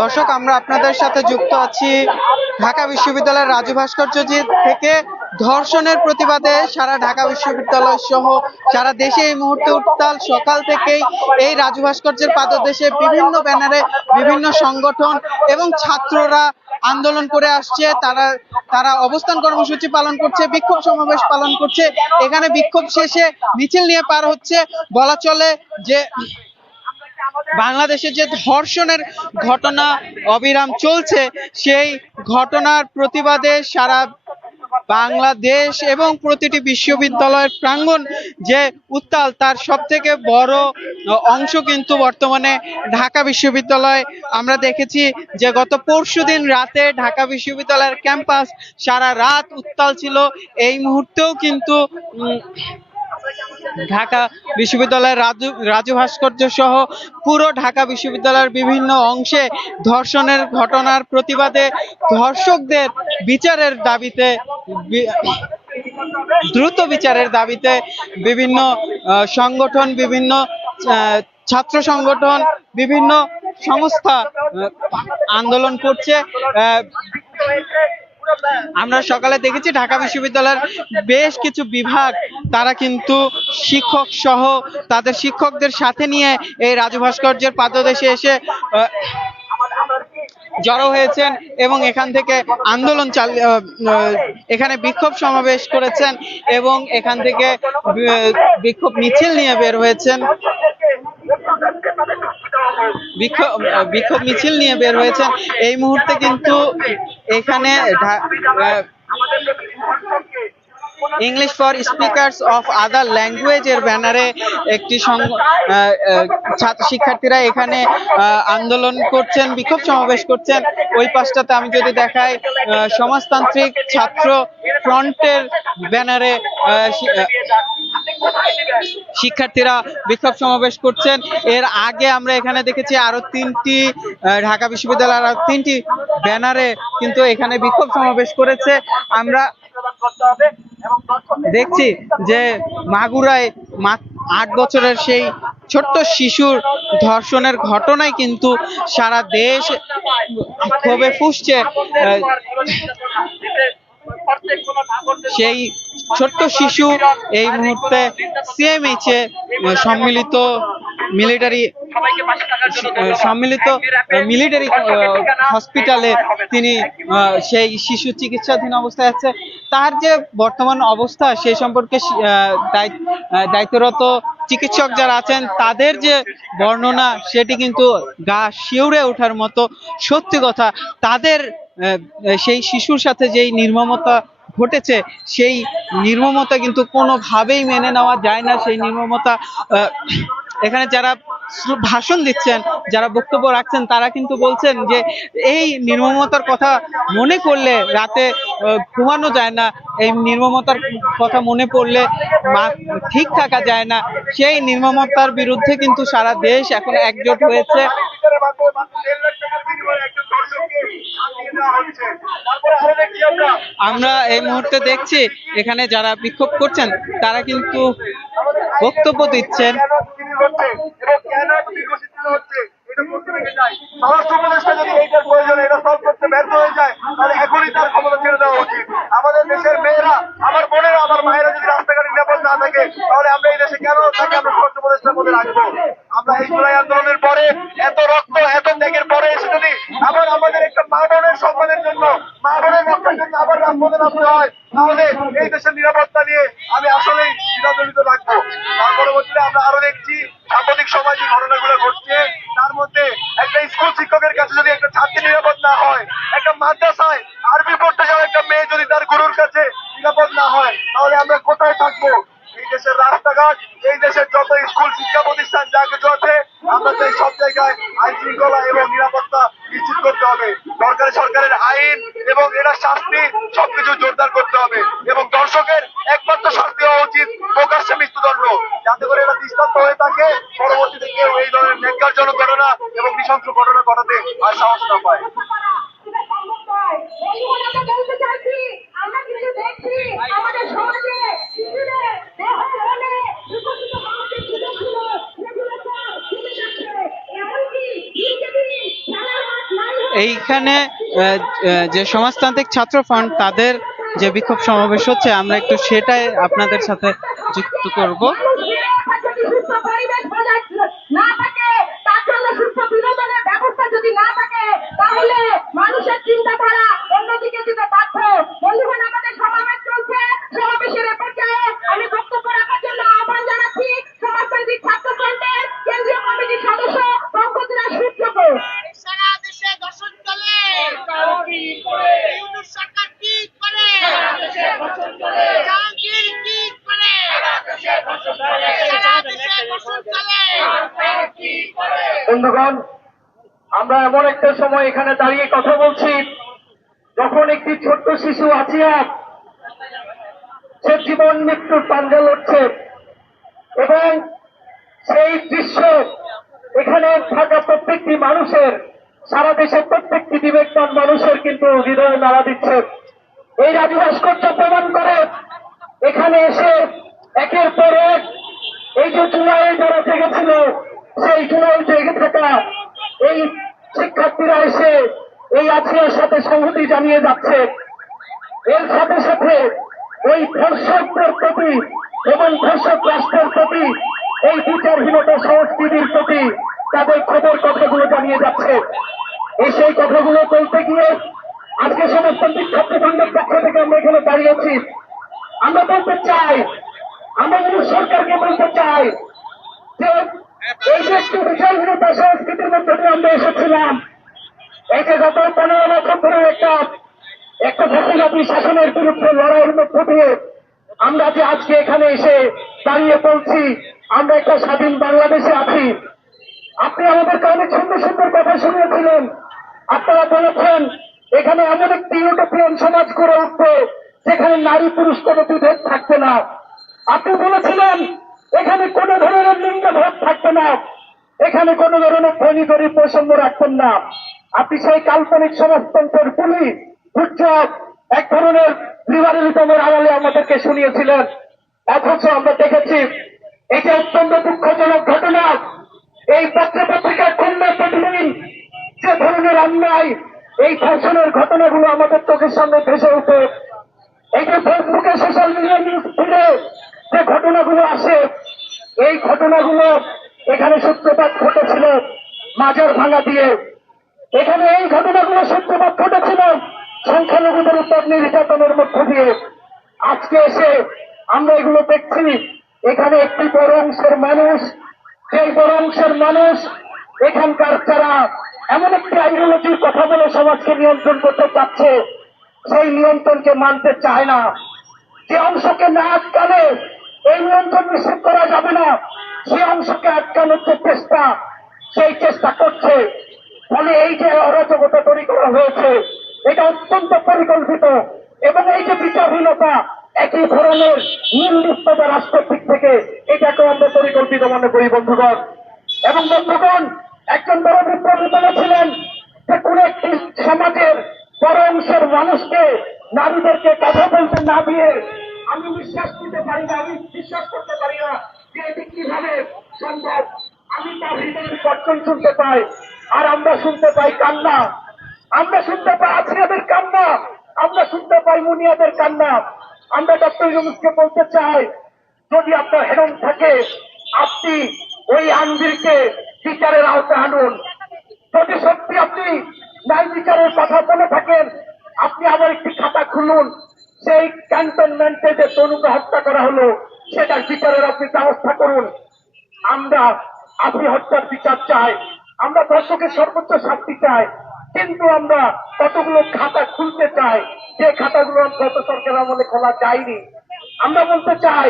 দর্শক, আমরা আপনাদের সাথে যুক্ত আছি ঢাকা বিশ্ববিদ্যালয়ের রাজু ভাস্কর্য থেকে। ধর্ষণের প্রতিবাদে সারা ঢাকা বিশ্ববিদ্যালয় সহ সারা দেশে এই মুহূর্তে উত্তাল। সকাল থেকেই এই রাজু ভাস্কর্যের পাদদেশে বিভিন্ন ব্যানারে বিভিন্ন সংগঠন এবং ছাত্ররা আন্দোলন করে আসছে। তারা অবস্থান কর্মসূচি পালন করছে, বিক্ষোভ সমাবেশ পালন করছে। এখানে বিক্ষোভ শেষে মিছিল নিয়ে পার হচ্ছে। বলা চলে যে বাংলাদেশে যে ধর্ষণের ঘটনা অবিরাম চলছে, সেই ঘটনার প্রতিবাদে সারা বাংলাদেশ এবং প্রতিটি বিশ্ববিদ্যালয়ের প্রাঙ্গণ যে উত্তাল, তার সব থেকে বড় অংশ কিন্তু বর্তমানে ঢাকা বিশ্ববিদ্যালয়। আমরা দেখেছি যে গত পরশুদিন রাতে ঢাকা বিশ্ববিদ্যালয়ের ক্যাম্পাস সারা রাত উত্তাল ছিল। এই মুহূর্তেও কিন্তু ঢাকা বিশ্ববিদ্যালয়ের রাজু ভাস্কর্য সহ পুরো ঢাকা বিশ্ববিদ্যালয়ের বিভিন্ন অংশে ধর্ষণের ঘটনার প্রতিবাদে, ধর্ষকদের বিচারের দাবিতে, দ্রুত বিচারের দাবিতে বিভিন্ন সংগঠন, বিভিন্ন ছাত্র সংগঠন, বিভিন্ন সংস্থা আন্দোলন করছে। আমরা সকালে দেখেছি ঢাকা বিশ্ববিদ্যালয়ের বেশ কিছু বিভাগ তারা কিন্তু শিক্ষক সহ তাদের শিক্ষকদের সাথে নিয়ে এই রাজু ভাস্কর্যের পাদদেশে এসে জড়ো হয়েছেন এবং এখান থেকে আন্দোলন এখানে বিক্ষোভ সমাবেশ করেছেন এবং এখান থেকে বিক্ষোভ মিছিল নিয়ে বের হয়েছেন। বিক্ষোভ মিছিল নিয়ে বের হয়েছেন। এই মুহূর্তে কিন্তু এখানে English for speakers of other ল্যাঙ্গুয়েজের ব্যানারে একটি শিক্ষার্থীরা এখানে আন্দোলন করছেন, বিক্ষোভ সমাবেশ করছেন। ওই পাশটাতে আমি যদি দেখাই, সমাজতান্ত্রিক ছাত্র ফ্রন্টের ব্যানারে শিক্ষার্থীরা বিক্ষোভ সমাবেশ করছেন। এর আগে আমরা এখানে দেখেছি আরো তিনটি ঢাকা বিশ্ববিদ্যালয়ের আরো তিনটি ব্যানারে কিন্তু এখানে বিক্ষোভ সমাবেশ করেছে। আমরা দেখছি যে মাগুরায় 8 বছরের সেই ছোট্ট শিশুর ধর্ষণের ঘটনায় কিন্তু সারা দেশ ক্ষোভে ফুঁসছে। সেই ছোট্ট শিশু এই মুহূর্তে সিএমএইচ এ সম্মিলিত মিলিটারি হসপিটালে তিনি সেই শিশু চিকিৎসাধীন অবস্থায় আছে। তার যে বর্তমান অবস্থা সেই সম্পর্কে দায়িত্বরত চিকিৎসক যারা আছেন তাদের যে বর্ণনা, সেটি কিন্তু গা শিউরে ওঠার মতো সত্যি কথা। তাদের সেই শিশুর সাথে যেই নির্মমতা ঘটেছে, সেই নির্মমতা কিন্তু কোনোভাবেই মেনে নেওয়া যায় না। সেই নির্মমতা এখানে যারা ভাষণ দিচ্ছেন, যারা বক্তব্য রাখছেন, তারা কিন্তু বলছেন যে এই নির্মমতার কথা মনে করলে রাতে ঘুমানো যায় না, এই নির্মমতার কথা মনে পড়লে ঠিক থাকা যায় না। সেই নির্মমতার বিরুদ্ধে কিন্তু সারা দেশ এখন একজোট হয়েছে। আমরা এই মুহূর্তে দেখছি এখানে যারা বিক্ষোভ করছেন তারা কিন্তু বক্তব্য দিচ্ছেন। স্বরাষ্ট্র উপদেষ্টা যদি এইটার প্রয়োজনে এটা সলভ করতে ব্যর্থ হয়ে যায়, তাহলে এখনই তার ক্ষমতা ছেড়ে দেওয়া উচিত। আমাদের দেশের মেয়েরা, আমার বোনেরা, আমার মায়েরা যদি রাস্তাঘাটে নিরাপদ না থাকে, তাহলে আমরা এই দেশে কেন তাকে আমরা স্বরাষ্ট্র উপদেষ্টার মধ্যে রাখবো? আমরা এই জুলাই আন্দোলনের পরে, এত রক্ত এত ত্যাগের পরে এসে যদি আবার আমাদের একটা মা বোনের সম্মানের জন্য, মা বোনের রক্ষার জন্য আবার রাজপথে নামতে হয়, তাহলে এই দেশের নিরাপত্তা নিয়ে আমি আসলেই দ্বিধাজড়িত রাখবো। তার পরবর্তীতে আমরা আরো দেখছি সাম্প্রতিক সময় যে ঘটনাগুলো ঘটছে, তার মধ্যে একটা স্কুল শিক্ষকের কাছে যদি একটা ছাত্রী নিরাপদ না হয়, একটা মাদ্রাসায় আরবি পড়তে যাওয়া একটা মেয়ে যদি তার গুরুর কাছে নিরাপদ না হয়, তাহলে আমরা কোথায় থাকবো? এই দেশের রাস্তাঘাট, এই দেশের যত স্কুল শিক্ষা প্রতিষ্ঠান যা কিছু আছে, আমরা চাই সব জায়গায় আইন শৃঙ্খলা এবং নিরাপত্তা নিশ্চিত করতে হবে। সরকারের আইন এবং এরা শাস্তি সবকিছু জোরদার করতে হবে এবং দর্শকের একমাত্র শাস্তি হওয়া উচিত প্রকাশ্যে মৃত্যুদণ্ড, যাতে করে এরা দৃষ্টান্ত হয়ে থাকে, পরবর্তীতে কেউ এই ধরনের ন্যাক্কারজনক ঘটনা এবং নৃশংস ঘটনা ঘটাতে আর সাহস না পায়। আমাদের সমাজে এইখানে যে সমাজতান্ত্রিক ছাত্র ফ্রন্ট তাদের যে বিক্ষোভ সমাবেশ হচ্ছে, আমরা একটু সেটাই আপনাদের সাথে যুক্ত করব। তাহলে মানুষের চিন্তাধারা অন্যদিকে যেতে বাধ্য। বন্ধুগণ, আমাদের সমাবেশ চলছে। সমাবেশের এ পর্যায়ে আমি বক্তব্য রাখার জন্য আহ্বান জানাচ্ছি সমাজতান্ত্রিক ছাত্র ফ্রন্টের কেন্দ্রীয় কমিটির সদস্য পঙ্কজরা সূর্যকে। সারা দেশে দর্শন চলে, ইউনূস সরকার কি করে, জাহাঙ্গীর কি করে, সারা দেশে দর্শন চলে। বন্ধুগণ, আমরা এমন একটা সময় এখানে দাঁড়িয়ে কথা বলছি যখন একটি ছোট্ট শিশু আসিয়া সে জীবন মৃত্যুর পাঞ্জা লড়ছে, এবং সেই দৃশ্য এখানে থাকা প্রত্যেকটি মানুষের, সারা দেশের প্রত্যেকটি বিবেকবান মানুষের কিন্তু হৃদয়ে নাড়া দিচ্ছে। এই রাজু ভাস্কর্য প্রমাণ করে এখানে এসে একের পর এক এই যে জুলাইয়ে যারা জেগেছিল, সেই জুলাই জেগে থাকা এই শিক্ষার্থীরা এসে এই আছিয়ার সাথে সংহতি জানিয়ে যাচ্ছে। এর সাথে সাথে ওই ধর্ষকদের প্রতি এবং ধর্ষক রাষ্ট্রের প্রতি, এই বিচারহীনতা সংস্কৃতির প্রতি তাদের খবর কথাগুলো জানিয়ে যাচ্ছে। এই সেই কথাগুলো বলতে গিয়ে আজকে সমাজতান্ত্রিক ছাত্রফ্রন্টের পক্ষ থেকে আমরা এখানে দাঁড়িয়েছি। আমরা বলতে চাই, আমরা মূল সরকারকে বলতে চাই যে এই যে একটি বিচারহীনতা সংস্কৃতির মধ্যে দিয়ে আমরা এসেছিলাম, এই যে গত 15 বছর ধরে একটা ফ্যাসিবাদী শাসনের বিরুদ্ধে লড়াইয়ের মধ্য দিয়ে আমরা যে আজকে এখানে এসে দাঁড়িয়ে বলছি আমরা একটা স্বাধীন বাংলাদেশে আছি। আপনি আমাদেরকে অনেক সুন্দর সুন্দর কথা শুনিয়েছিলেন। আপনারা বলেছেন এখানে এমন একটি ইউটোপিয়ান সমাজ গড়ে উঠবে যেখানে নারী পুরুষ কোনো বিভেদ থাকবে না। আপনি বলেছিলেন এখানে কোনো ধরনের লিঙ্গভেদ থাকবে না, এখানে কোনো ধরনের ধনী গরিব বৈষম্য রাখবেন না। আপনি সেই কাল্পনিক সমাজতন্ত্রের বুলি উজ্জ্বল এক ধরনের লিবারেলিজমের আড়ালে আমাদেরকে শুনিয়েছিলেন। অথচ আমরা দেখেছি এই যে অত্যন্ত দুঃখজনক ঘটনা, এই পত্রপত্রিকার খন্ডের প্রতিদিন যে ধরনের অন্যায়, এই ধর্ষণের ঘটনাগুলো আমাদের চোখের সামনে ভেসে ওঠে। এই যে ফেসবুকে সোশ্যাল মিডিয়া নিউজ ফিডে যে ঘটনাগুলো আসে, এই ঘটনাগুলো এখানে সূত্রপাত ঘটেছিল মাজার ভাঙা দিয়ে। এখানে এই ঘটনাগুলো সূত্রপাত ঘটেছিল সংখ্যালঘুদের উপর নির্যাতনের মধ্য দিয়ে। আজকে এসে আমরা এগুলো দেখছি এখানে একটি বড় অংশের মানুষ, সেই বড় অংশের মানুষ এখানকার যারা এমন একটি আইডিওলজির কথা বলে সমাজকে নিয়ন্ত্রণ করতে চাচ্ছে, সেই নিয়ন্ত্রণকে মানতে চায় না। যে অংশকে না আটকালে এই নিয়ন্ত্রণ নিশ্চিত করা যাবে না, সে অংশকে আটকানোর যে চেষ্টা, সেই চেষ্টা করছে। ফলে এই যে অরাজকতা তৈরি করা হয়েছে, এটা অত্যন্ত পরিকল্পিত, এবং এই যে বিচারহীনতা একই ধরনের নির্লিপ্ততা রাষ্ট্রের দিক থেকে, এটাকেও আমরা পরিকল্পিত মনে করি বন্ধুগণ। এবং বন্ধুগণ, একজন বড় বিপ্লবী বলেছিলেন যে কোন একটি সমাজের বড় অংশের মানুষকে, নারীদেরকে কথা বলতে না দিয়ে আমি বিশ্বাস করতে পারি না, আমি বিশ্বাস করতে পারি না যে এটি কিভাবে সম্ভব। আমি তার হৃদয়ের গর্জন শুনতে পাই, আর আমরা শুনতে পাই কান্না, আমরা শুনতে পাই আছিয়াদের কান্না, আমরা শুনতে পাই মুনিয়াদের কান্না। আমরা ডক্টর ইউনূসকে বলতে চাই, যদি আপনার হেরম থাকে আপনি ওই আইনজীবীকে বিচারের আওতায় আনুন। যদি সত্যি আপনি ন্যায় বিচারের কথা বলে থাকেন, আপনি আবার একটি খাতা খুলুন। সেই ক্যান্টনমেন্টে যে তনুকে হত্যা করা হলো সেটার বিচারের আপনি ব্যবস্থা করুন। আমরা আপনি হত্যার বিচার চাই, আমরা দর্শকের সর্বোচ্চ শাস্তি চাই, কিন্তু আমরা কতগুলো খাতা খুলতে চাই যে খাতাগুলো গত সরকার আমলে খোলা যায়নি। আমরা বলতে চাই,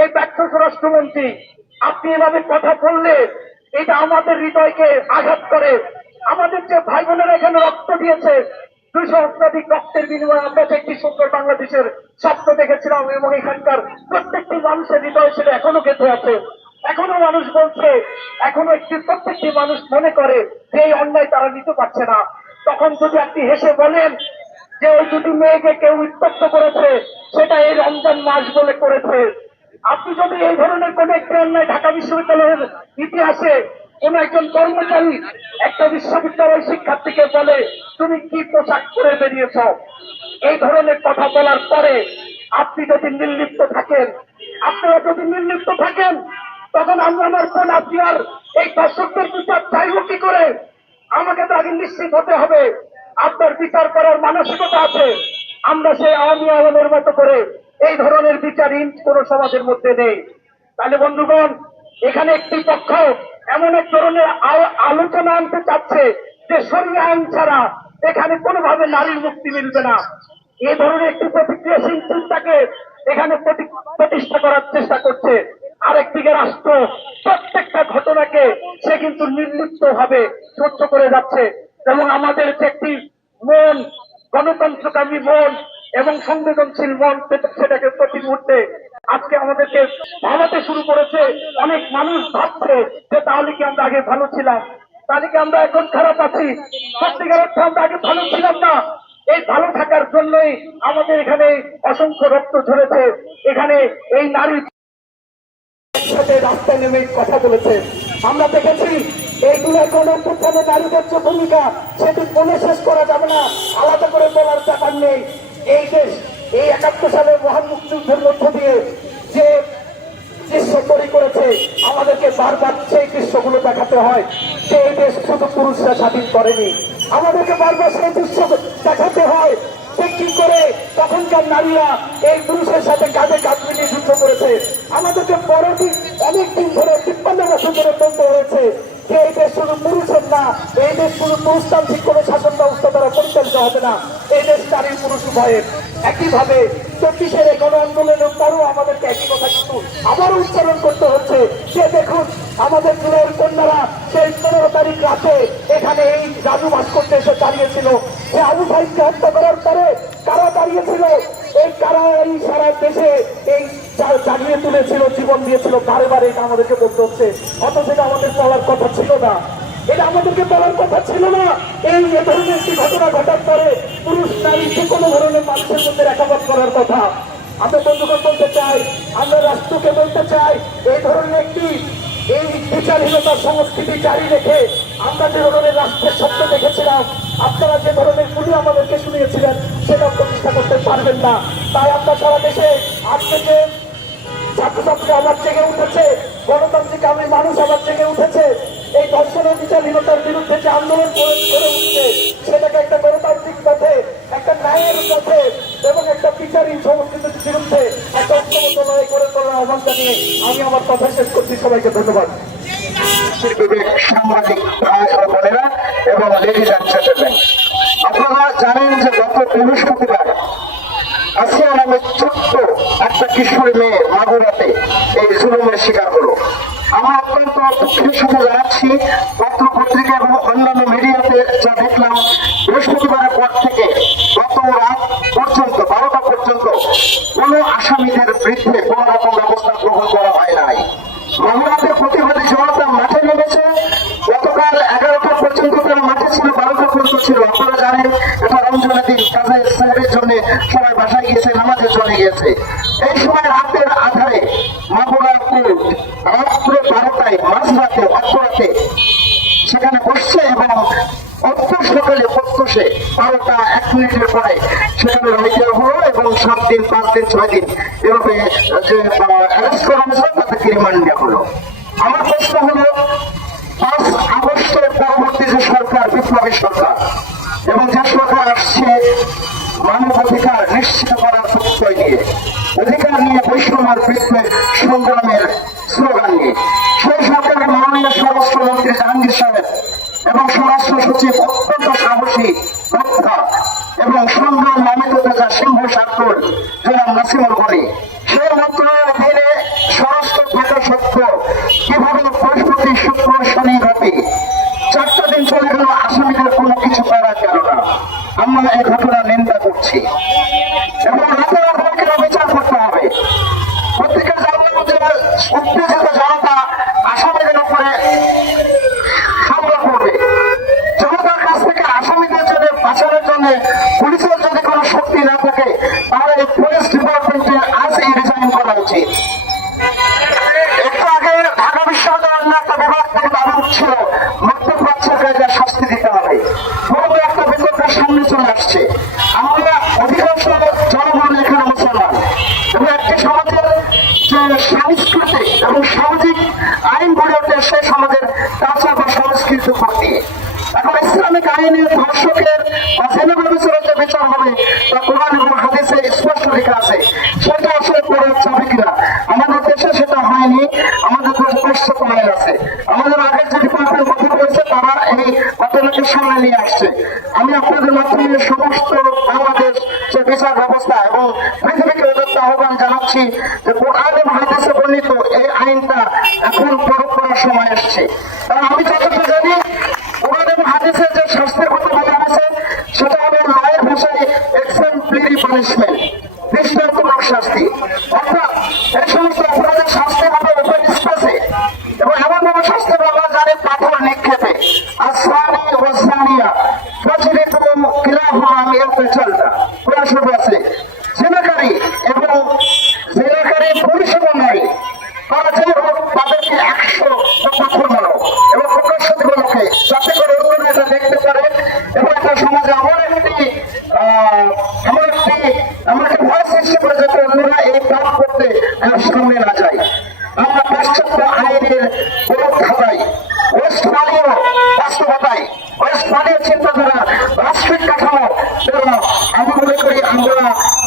এই ব্যর্থ স্বরাষ্ট্রমন্ত্রী, আপনি এভাবে কথা বললে এটা আমাদের হৃদয়কে আঘাত করে। আমাদের যে ভাই বোনেরা এখানে রক্ত দিয়েছে, 200 অত্যাধিক রক্তের বিনিময়ে আমরা যে একটি সুন্দর বাংলাদেশের স্বপ্ন দেখেছিলাম, এবং এখানকার প্রত্যেকটি মানুষের হৃদয় সেটা এখনো গেঁথে আছে। এখনো মানুষ বলছে, এখনো প্রত্যেকটি মানুষ মনে করে যে এই অন্যায় তারা নিতে পারছে না। তখন যদি আপনি হেসে বলেন যে ওই দুটি মেয়েকে কেউ উত্তপ্ত করেছে, সেটা এই রমজান মাস বলে করেছে, আপনি যদি এই ধরনের কোন একটি অন্যায় ঢাকা বিশ্ববিদ্যালয়ের ইতিহাসে কোন একজন কর্মচারী একটা বিশ্ববিদ্যালয় শিক্ষার্থীকে বলে তুমি কি পোশাক পরে বেরিয়েছ, এই ধরনের কথা বলার পরে আপনি যদি নির্লিপ্ত থাকেন, আপনারা যদি নির্লিপ্ত থাকেন, তখন আমরা আমার বোন আসিয়ার এই দর্শকদের বিচার চাইব কি করে? আমাকে তো আগে নিশ্চিত হতে হবে আপনার বিচার করার মানসিকতা আছে। আমরা সেই আওয়ামী আমলের মতো করে এই ধরনের বিচারহীন কোন সমাজের মধ্যে নেই। তাহলে বন্ধুগণ, এখানে একটি পক্ষ এমন এক ধরনের আলোচনা আনতে চাচ্ছে যে শরীর আইন ছাড়া এখানে কোনোভাবে নারীর মুক্তি মিলবে না। এই ধরনের একটি প্রতিক্রিয়াশীল চিন্তাকে এখানে প্রতিষ্ঠা করার চেষ্টা করছে। আরেকদিকে রাষ্ট্র প্রত্যেকটা ঘটনাকে সে কিন্তু নির্লিপ্ত ভাবে সহ্য করে যাচ্ছে এবং আমাদের যে একটি মন, গণতন্ত্রকামী মন এবং সংবেদনশীল মন, সেটাকে প্রতি মুহূর্তে আজকে আমাদেরকে ভাবাতে শুরু করেছে। অনেক মানুষ ভাবছে যে তাহলে কি আমরা আগে ভালো ছিলাম, তাহলে কি আমরা এখন খারাপ আছি। সত্যিকার অর্থে আমরা আগে ভালো ছিলাম না। এই ভালো থাকার জন্যই আমাদের এখানে অসংখ্য রক্ত ঝরেছে। এখানে এই নারী সাথে রাস্তায় নেমে কথা বলেছে। আমরা দেখেছি এইগুলোর কোন উত্থানে নারীদের যে ভূমিকা সেটি বলে শেষ করা যাবে না, আলাদা করে বলার ব্যাপার নেই। এই দেশ এই 71 সালের মহান মুক্তিযুদ্ধের মধ্য দিয়ে যে দৃশ্য তৈরি করেছে, আমাদেরকে বারবার সেই দৃশ্যগুলো দেখাতে হয় যে এই দেশ শুধু পুরুষরা স্বাধীন করেনি। আমাদেরকে বারবার সেই দৃশ্য দেখাতে হয় যে কি করে তখনকার নারীরা এই পুরুষের সাথে কাঁধে কাঁধ মিলিয়ে যুদ্ধ করেছে। আমাদেরকে পরদিন অনেকদিন ধরে 53 বছর ধরে বলতে হয়েছে যে এই দেশ শুধু পুরুষের না, এই দেশ শুধু পুরুষতান্ত্রিক কোনো শাসন ব্যবস্থা দ্বারা পরিচালিত হবে না, এই দেশ নারীর পুরুষ উভয়ের। একইভাবে 24-এর গণ আন্দোলনের পরও আমাদেরকে একই কথা কিন্তু আবারও উচ্চারণ করতে হচ্ছে যে দেখুন আমাদের জুলাইয়ের কন্যারা সেই 15 তারিখ রাতে এখানে এই রাজু ভাস্কর্যে এসে দাঁড়িয়েছিল। যে আবু সাইদকে হত্যা করার পরে কারা দাঁড়িয়েছিল, এই কারা এই সারা দেশে এই জাগিয়ে তুলেছিল, জীবন দিয়েছিল, বারে বারে এটা আমাদেরকে বলতে হচ্ছে। অথচ এটা আমাদের বলার কথা ছিল না, এটা আমাদেরকে বলার কথা ছিল না। এই ধরনের একটি ঘটনা ঘটার পরে পুরুষ নারী যে কোনো ধরনের মানুষের মধ্যে রেখাপাত করার কথা। আমরা বন্ধুগণ বলতে চাই, আমরা রাষ্ট্রকে বলতে চাই, এই ধরনের একটি এই বিচারহীনতার সংস্কৃতি জারি রেখে আমরা যে ধরনের রাষ্ট্রের স্বপ্ন দেখেছিলাম, আপনারা যে ধরনের পুলি আমাদেরকে শুনিয়েছিলেন, সেটা প্রতিষ্ঠা করতে পারবেন না। তাই আমরা সারা দেশে আজকে যে ছাত্রছাত্রী আবার জেগে উঠেছে, গণতান্ত্রিক আমি মানুষ আবার জেগে উঠেছে, এই ধর্ষণ ও বিচারহীনতার বিরুদ্ধে যে আন্দোলন করে উঠছে, সেটাকে একটা গণতান্ত্রিক পথে, একটা ন্যায়ের পথে এবং একটা বিচারহীন সংস্কৃতির বিরুদ্ধে একটা ঐক্যবদ্ধ লড়াই করে তোলার আহ্বান জানিয়ে আমি আমার কথা শেষ করছি। সবাইকে ধন্যবাদ। সাংবাদিক বোনেরা এবং লেডিজ অ্যান্ড জেন্টলম্যান, আপনারা জানেন যে গত বৃহস্পতিবার আসিয়া নামে ছোট্ট একটা কিশোরী মেয়ে মাগুরাতে এই জুলুমের শিকার হলো। আমরা অত্যন্ত দুঃখের সাথে জানাচ্ছি, পত্র পত্রিকা এবং অন্যান্য মিডিয়াতে যা দেখলাম, বৃহস্পতিবারের পর থেকে গত রাত পর্যন্ত 12টা পর্যন্ত কোন আসামিদের বিরুদ্ধে কোন রকম ব্যবস্থা গ্রহণ করা হয় নাই। মাগুরাতে প্রতিবাদী জনতা মাঠে নেমেছে। গতকাল 11টা পর্যন্ত তারা মাঠে ছিল, 12টা পর্যন্ত ছিল। আপনারা জানেন এটা রমজানের দিন, কাজে সাহেবের জন্য সবাই বাসায় গিয়েছে, নামাজে চলে গিয়েছে। এই সময় রাতের আধারে মাগুরা কোর্ট রাত্র 12টায় মাঝরাতে অপরাতে সেখানে বসছে এবং অর্থ সকালে প্রত্যুষে 12টা 1 মিনিটের পরে সেখানে রায় দেওয়া হলো এবং 7 দিন 5 দিন 6 দিন এভাবে যে অ্যারেস্ট করা হয়েছিল তাদেরকে রিমান্ড দেওয়া হলো। আমার প্রশ্ন হলো, 5 আগস্টের পরবর্তী যে সরকার, বিপ্লবী সরকার, এবং যে সরকার আসছে মানবাধিকার নিশ্চিত করার প্রত্যয় নিয়ে, অধিকার নিয়ে বৈষম্যের বিরুদ্ধে সংগ্রামের স্লোগান নিয়ে, সেই সরকারের মাননীয় স্বরাষ্ট্রমন্ত্রী জাহাঙ্গীর সাহেব এবং স্বরাষ্ট্র সচিব অত্যন্ত সাহসী, দক্ষা এবং সংগ্রাম মানবতা যা সিংহ সাক্ষর জনাব নাসিমুল গনি, সেই মন্ত্রণালয়ে স্বরাষ্ট্র থাকা সত্ত্বেও কিভাবে বৃহস্পতি শুক্র শনি রবি 4টা দিন চলে গেল, আসামিদের কোনো কিছু করা গেল না। আমরা এই ঘটনা নিন্দা করছি এবং রাতের আধারকে বিচার করতে হবে। প্রত্যেকের জানলাম যে উত্তেজিত জনতা আসামিদের উপরে হামলা করবে। জনতার কাছ থেকে আসামিদের জন্য বাঁচানোর জন্য পুলিশের যদি কোনো শক্তি না থাকে, তাহলে পুলিশ ডিপার্টমেন্টে আজই রিজাইন করা উচিত। একটু আগে ঢাকা বিশ্ববিদ্যালয়ের একটা বিভাগ থেকে দাবি উঠছিল আইন আছে। আমাদের আগের যে ডিপার্টমেন্ট গঠন করেছে তারা এই ঘটনাকে সামনে নিয়ে আসছে। আমি আপনাদের মাধ্যমে সমস্ত বাংলাদেশ যে বিচার ব্যবস্থা এবং পৃথিবীকে উদাত্ত আহ্বান জানাচ্ছি যে কোরআন এবং হাদিসে বর্ণিত এই আইনটা এখন প্রয়োগ করার সময় এসছে। কারণ আমি যতটুকু জানি কোরআন এবং হাদিসের যে শাস্তির কথা বলা হয়েছে সেটা হলো মায়ের ভাষায় এক্সেম্পলারি পানিশমেন্ট, দৃষ্টান্তমূলক শাস্তি। অর্থাৎ এই সমস্ত অপরাধের শাস্তি হবে ওপেন স্পেসে এবং এমনভাবে শাস্তি আমরা জানি পাথর নিক্ষেপে আসমানি ওয়াসানিয়া প্রচলিত কিলাহুমা মিয়াতে চলতা কোরআন শরীফে আছে। জিনাকারী এবং জিনাকারী পরিষেবা নাই তারা যে হোক তাদেরকে 100 পাথর মানো এবং প্রকাশ্য দিবলোকে যাতে করে অন্যরা এটা দেখতে পারে এবং একটা সমাজে এমন একটা ভয় সৃষ্টি করে যাতে অন্যরা এই কাজ করতে সামনে না যায়। আমরা পাশ্চাত্য আইনের ধারায় ওয়েস্টফালীয় বাস্তবতায় ওয়েস্টফালীয় চিন্তাধারা রাষ্ট্রিক কাঠামো আমি মনে করি আমরা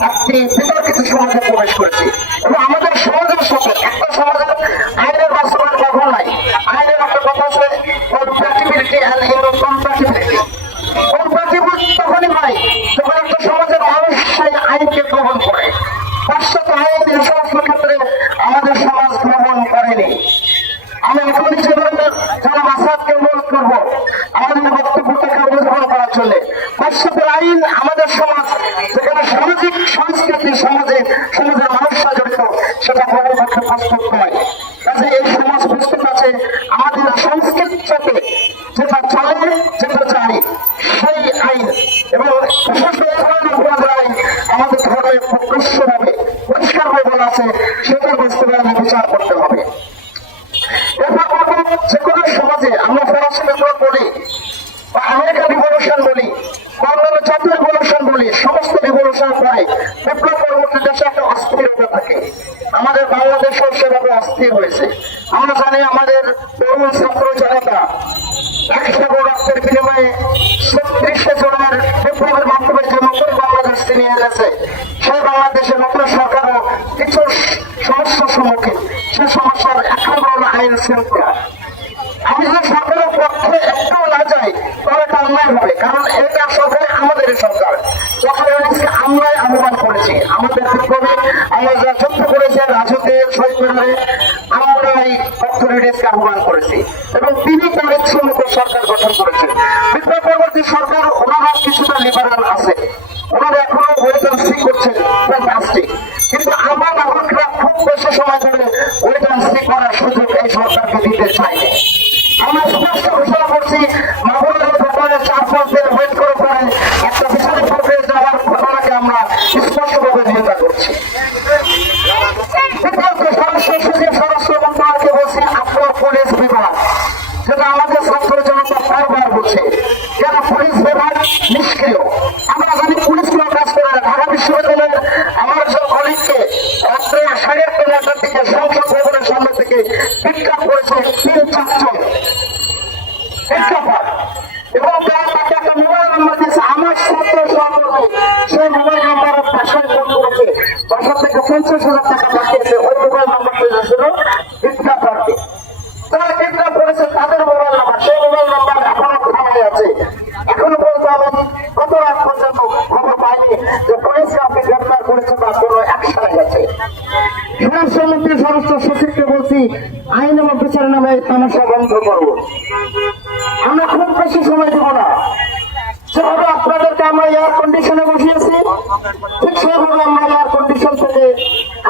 একটি বিতর্কিত সমাজে প্রবেশ করেছি এবং আমাদের সমাজের সাথে একটা সমাজের আইনের বাস্তবায়ন কখন নাই। আইনের একটা কথা আছে কম্প্যাটিবিলিটি অ্যান্ড ইনকম্প্যাটিবিলিটি। কম্প্যাটিবিলিটি তখনই হয় যখন একটা সমাজের মানুষ সেই আইনকে গ্রহণ করে। পাশ্চাত্য আইন এই সমস্ত ক্ষেত্রে আমাদের সমাজ গ্রহণ করেনি। আমি এখনই যে ধরনের যারা আসাদকে অনুরোধ করবো আমাদের বক্তব্যটাকে উপস্থাপন করার জন্য। পাশ্চাত্যের আইন আমাদের সমাজ যেখানে সামাজিক সংস্কৃতি সমাজের মানুষরা জড়িত সেটা প্রবলপক্ষে প্রস্তুত নয়। কাজে এই সমাজ প্রস্তুত আছে আমাদের সংস্কৃতির সাথে যেটা চলে যেটা চাই সেই আইন এবং বিশেষ অপরাধের আইন আমাদের ধর্মের প্রকাশ্যভাবে পরিষ্কারভাবে বলা আছে সেটার বাস্তবায়নে বিচার করতে হবে। এরপর বলবো যে কোনো সমাজে আমরা ফরাসি বিপ্লব বলি বা আমেরিকা রিভলিউশন বলি বা অন্যান্য জাতীয় রিভলিউশন বলি, সমস্ত রিভলিউশন পরে বিপ্লব পরবর্তী দেশে একটা অস্থিরতা থাকে। আমাদের বাংলাদেশও সেভাবে অস্থির হয়েছে। আমরা জানি আমাদের তরুণ ছাত্র জনতা 100 রক্তের বিনিময়ে 36 জনের বিপ্লবের মাধ্যমে যে নতুন বাংলাদেশ নিয়ে এনেছে সেই বাংলাদেশের নতুন সরকারও কিছু সমস্যার সম্মুখীন। সে সমস্যার এক নম্বর হলো আইন শৃঙ্খলা। আমি যদি সরকারের পক্ষে একটু না যাই তবে এটা অন্যায় হবে, কারণ এটা সরকার আমাদের সরকার। যখন আমরাই আহ্বান করেছি আমাদের বিপ্লবে আমরা যা যুদ্ধ করেছে রাজুকে শহীদ মিনারে আমরাই অথরিটিসকে আহ্বান করেছি এবং তিনি তার ইচ্ছে মতো সরকার গঠন করেছেন। বিপ্লব পরবর্তী সরকার ওনারা কিছুটা লিবারাল আছে, ওনারা এখনো ওয়েটান্সি করছেন কাজটি, কিন্তু আমার নাগরিকরা খুব বেশি সময় ধরে ওয়েটান্সি করার সুযোগ এই সরকারকে দিতে চাইনি। আমরা স্পষ্ট ঘোষণা করছি মাগুরার ব্যাপারে 4-5 দিন ওয়েট করে পরে একটা বিচারিক প্রক্রিয়া যাওয়ার ঘটনাকে আমরা স্পষ্টভাবে নিন্দা করছি। স্বরাষ্ট্র মন্ত্রণালয়কে বলছি আপনার পুলিশ বিভাগ যেটা আমাদের ছাত্র জনতা বারবার বলছে কেন পুলিশ বিভাগ নিষ্ক্রিয়। আমরা জানি পুলিশ কোনো কাজ করে না। ঢাকা বিশ্ববিদ্যালয়ের আমার যে কলিগকে রাত্রে 11:30টার দিকে সংসদ ভবনের সামনে থেকে বিক্ষোভ করেছে 3-4 জন বিক্ষোভকারী এবং তাকে একটা মোবাইল নাম্বার দিয়েছে আমার ছাত্র সহকর্মী সেই মোবাইল নাম্বারের বাসায় ফোন করেছে, বাসা থেকে 50,000 টাকা পাঠিয়েছে ওই মোবাইল নাম্বারটা ছিল বিক্ষোভকারী। তারা কিডন্যাপ করেছে তাদের মোবাইল নাম্বার, সেই মোবাইল নাম্বার এখনো থামাই আছে। এখনো পর্যন্ত আমি গত রাত পর্যন্ত খবর পাইনি যে পুলিশ কাউকে গ্রেপ্তার করেছে বা কোনো অ্যাকশনে গেছে। স্বরাষ্ট্রমন্ত্রী স্বরাষ্ট্র সচিবকে বলছি আইন এবং বিচারের নামে তামাশা বন্ধ করবো। আমরা খুব বেশি সময় দেবো না। যেভাবে আপনাদেরকে আমরা এয়ার কন্ডিশনে বসিয়েছি ঠিক সেইভাবে আমরা এয়ার কন্ডিশন থেকে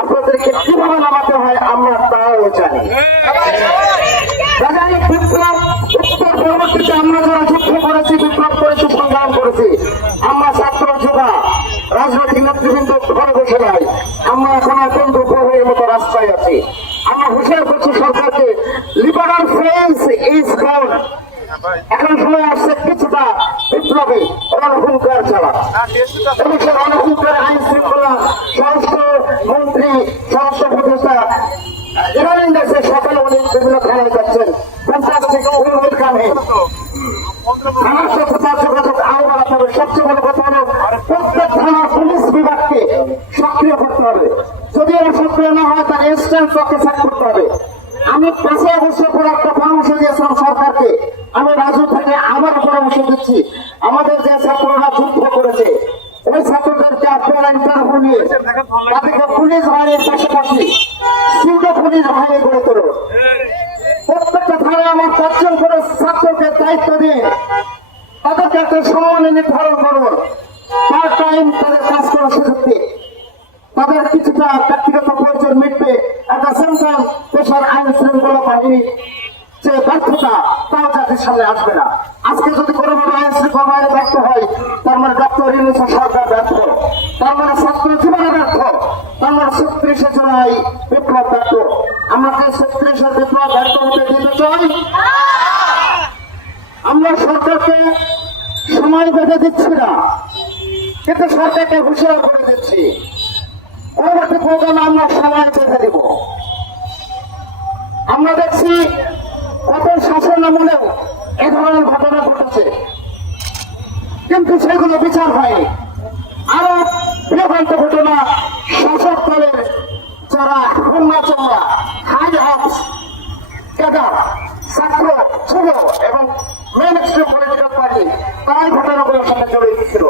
আপনাদেরকে কিভাবে নামাতে হয় আমরা তাও জানি। বিপ্লব উত্তর পরবর্তীতে আমরা যারা যুদ্ধ করেছি, বিপ্লব করেছি, সংগ্রাম করেছি, আমরা ছাত্র যুবা রাজনৈতিক নেতৃবৃন্দ ঘরে বসে নাই, আমরা এখন এখন দুপুরের মতো রাস্তায় আছি। আমরা হুঁশিয়ার করছি সরকারকে লিবারাল ফেজ ইজ গন। এখন সময় আসছে কিছুটা বিপ্লবী রণহুঙ্কার চালা এবং সে রণহুঙ্কার আইন শৃঙ্খলা স্বরাষ্ট্র মন্ত্রী স্বরাষ্ট্র উপদেষ্টা ইরানিন দেশে সকালে উনি বিভিন্ন থানায় যাচ্ছেন। আমার সাথে যোগাযোগ আরো বাড়াতে হবে। সবচেয়ে বড় কথা হলো প্রত্যেক থানার পুলিশ বিভাগকে সক্রিয় করতে হবে। যদি এরা সক্রিয় না হয় তার ইনস্ট্যান্ট করতে হবে। আমি 5 আগস্টের পর একটা পরামর্শ দিয়েছিলাম সরকারকে, আমি রাজু থেকে আবার পরামর্শ দিচ্ছি, আমাদের যে ছাত্ররা যুদ্ধ করেছে ওই ছাত্রদেরকে আপনারা ইন্টারভিউ নিয়ে তাদেরকে পুলিশ বাহিনীর পাশাপাশি সিভিল পুলিশ বাহিনী গড়ে তুলুন। প্রত্যেকটা থানায় আমার 5 জন করে ছাত্রকে দায়িত্ব দিয়ে তাদেরকে একটা সম্মানে নির্ধারণ করুন, পার্ট টাইম তাদের কাজ করার সুযোগ দিয়ে তাদের কিছুটা ব্যক্তিগত প্রয়োজন মিটবে। একটা সেন্ট্রাল পেশার আইন শৃঙ্খলা বাহিনী যে ব্যর্থতা তাও জাতির সামনে আসবে না। আজকে যদি কোনোভাবে আইন শৃঙ্খলা বাহিনী ব্যর্থ হয়, তার মানে ডক্টর ইউনূস সরকার ব্যর্থ, তার মানে ছাত্র জীবনে ব্যর্থ, তার মানে 36 জুলাই বিপ্লব ব্যর্থ। আমাকে 36 বিপ্লব ব্যর্থ হতে দিতে চাই। আমরা সরকারকে সময় বেঁধে দিচ্ছি না, কিন্তু সরকারকে ঘোষণা করে দিচ্ছি পরবর্তী প্রোগ্রামে আমরা সময় বেঁধে দিব। আমরা দেখছি কত শাসন আমলেও এ ধরনের ঘটনা ঘটেছে, কিন্তু সেগুলো বিচার হয়নি। আরো বিভ্রান্ত ঘটনা, শাসক দলের যারা কন্যাচন্দ্রা হাই হাউস ক্যাডার ছাত্র যুব এবং মেন স্ট্রিম পলিটিক্যাল পার্টি তারাই ঘটনাগুলোর সাথে জড়িত ছিল।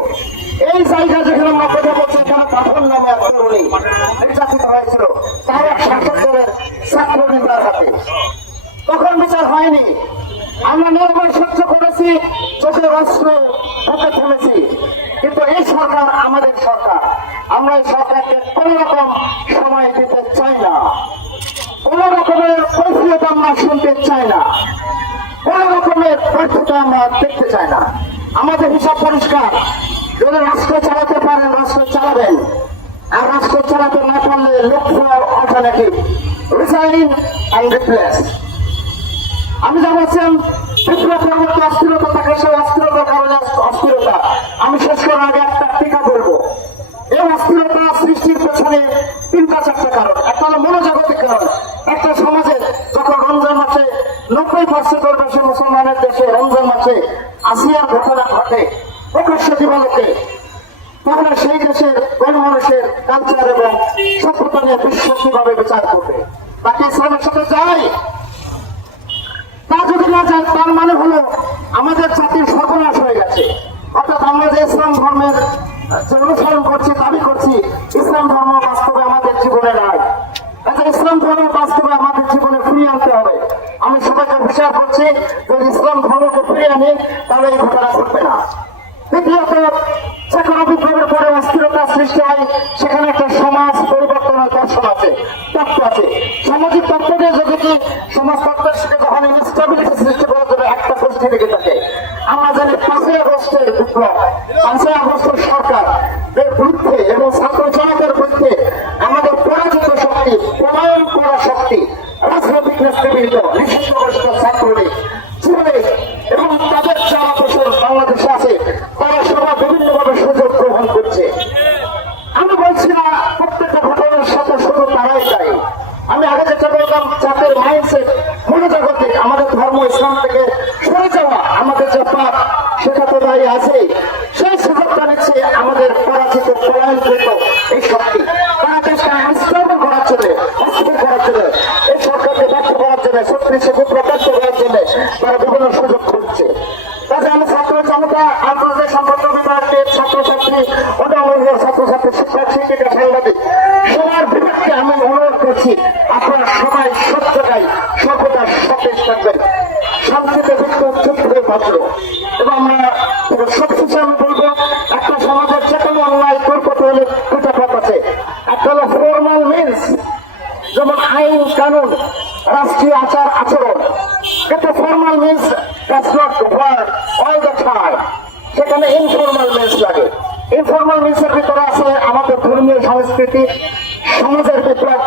এই জায়গা যেখানে আমরা কথা বলছি এখানে কাফন নামে এক তরুণী নির্যাতিত হয়েছিল, তারা শাসক দলের ছাত্র নেতার হাতে। তখন বিচার হয়নি, আমরা নির্ভর সহ্য করেছি, চোখের অস্ত্র বুকে থেমেছি, কিন্তু এই সরকার আমাদের সরকার, আমরা এই সরকারকে কোন রকম সময় দিতে চাই না, কোন রকমের কৈফিয়ত আমরা শুনতে চাই না, কোন রকমের ব্যর্থতা আমরা দেখতে চাই না। আমাদের হিসাব পরিষ্কার, যদি রাষ্ট্র চালাতে পারেন রাষ্ট্র চালাবেন, আর রাষ্ট্র চালাতে না পারলে লক্ষ্য অল্টারনেটিভ রিজাইন অ্যান্ড রিপ্লেস। আমি যা বলছেন বিপ্লব পরবর্তী অস্থিরতা থাকে, সেই অস্থিরতার কারণে অস্থিরতা। আমি শেষ করার আগে একটা টিকা বলবো, এই অস্থিরতা সৃষ্টির পেছনে 3-4টা কারণ। একটা হলো মনোজাগতিক কারণ। একটা সমাজে যখন রমজান মাসে 90% বেশি মুসলমানের দেশে রমজান মাসে আসিয়ার ঘটনা ঘটে প্রকাশ্য দিবালোকে, তাহলে সেই দেশের গণমানুষের কালচার এবং সভ্যতা নিয়ে বিশ্ব কিভাবে বিচার করবে? তাকে ইসলামের সাথে যায়, তা যদি না যায় তার মানে হলো আমাদের জাতির সর্বনাশ হয়ে গেছে। অর্থাৎ আমরা যে ইসলাম ধর্মের যে অনুসরণ করছি, দাবি করছি, ইসলাম ধর্ম বাস্তবে আমাদের জীবনে নাই। ইসলাম ধর্ম বাস্তবে আমাদের জীবনে ফিরিয়ে আনতে হবে। আমি সবাইকে বিচার করছি, যদি ইসলাম ধর্মকে ফিরিয়ে আনি তাহলে এই ঘটনা ঘটবে না। দ্বিতীয়ত, সেখানে বিপ্লবের পরে অস্থিরতা সৃষ্টি হয়, সেখানে একটা সমাজ পরিবর্তনের দর্শন আছে, তত্ত্ব আছে। সামাজিক তত্ত্ব দিয়ে যদি সমাজ তত্ত্বের সাথে যখন ইনস্টেবিলিটি সৃষ্টি করা যাবে একটা গোষ্ঠী থেকে থাকে। আমরা জানি 5 আগস্টের বিপ্লব, 5 আগস্টের সরকার এর বিরুদ্ধে এবং ছাত্র জনতার বিরুদ্ধে আমাদের পরাজিত শক্তি, প্রমাণ করা শক্তি, রাজনৈতিক নেতৃবৃন্দ, নিষিদ্ধ ঘোষিত ছাত্রলীগ, যুবলীগ এবং তাদের যারা দেশের বাংলাদেশে আছে তারা সবাই বিভিন্নভাবে সুযোগ গ্রহণ করছে। আমি বলছি না প্রত্যেকটা ঘটনার সাথে শুধু তারাই দায়ী। আমি আগে যেটা বললাম, জাতির মাইন্ডসেট মনোজাগতিক, আমাদের ধর্ম ইসলাম থেকে সরে যাওয়া, আমাদের যে পাপ সেটা তো দায়ী আছে। সেই সুযোগটা নিচ্ছে আমাদের পরাজিত পলায়নকৃত এই শক্তি। তারা দেশকে আনস্টেবল করার জন্য, অস্থির করার জন্য, এই সরকারকে ব্যর্থ করার জন্য, 36 বিপ্লব ব্যর্থ করার জন্য তারা বিভিন্ন সুযোগ খুঁজছে। কাজে আমি ছাত্র জনতা, আন্তর্জাতিক সম্পর্ক বিভাগের ছাত্রছাত্রী, অন্যান্য ছাত্রছাত্রী, শিক্ষক শিক্ষিকা, সাংবাদিক সবার বিভাগকে আমি অনুরোধ করছি, আপনারা সবাই সত্যটাই সর্বদা সতেজ থাকবেন, শান্তিতে বিক্ষোভ যুদ্ধে ভদ্র। এবং আমরা সবশেষে আমি বলবো, একটা সমাজের যে কোনো অন্যায় দূর করতে হলে 2টা পথ আছে। একটা হলো ফর্মাল মিনস, যেমন আইন কানুন, রাষ্ট্রীয় আচার আচরণ, কিন্তু formal means does not work all the time, সেখানে ইনফর্মাল মিনস লাগে। ইনফর্মাল মিনসের ভিতরে আছে আমাদের ধর্মীয় সংস্কৃতি, সমাজের বিপ্লব,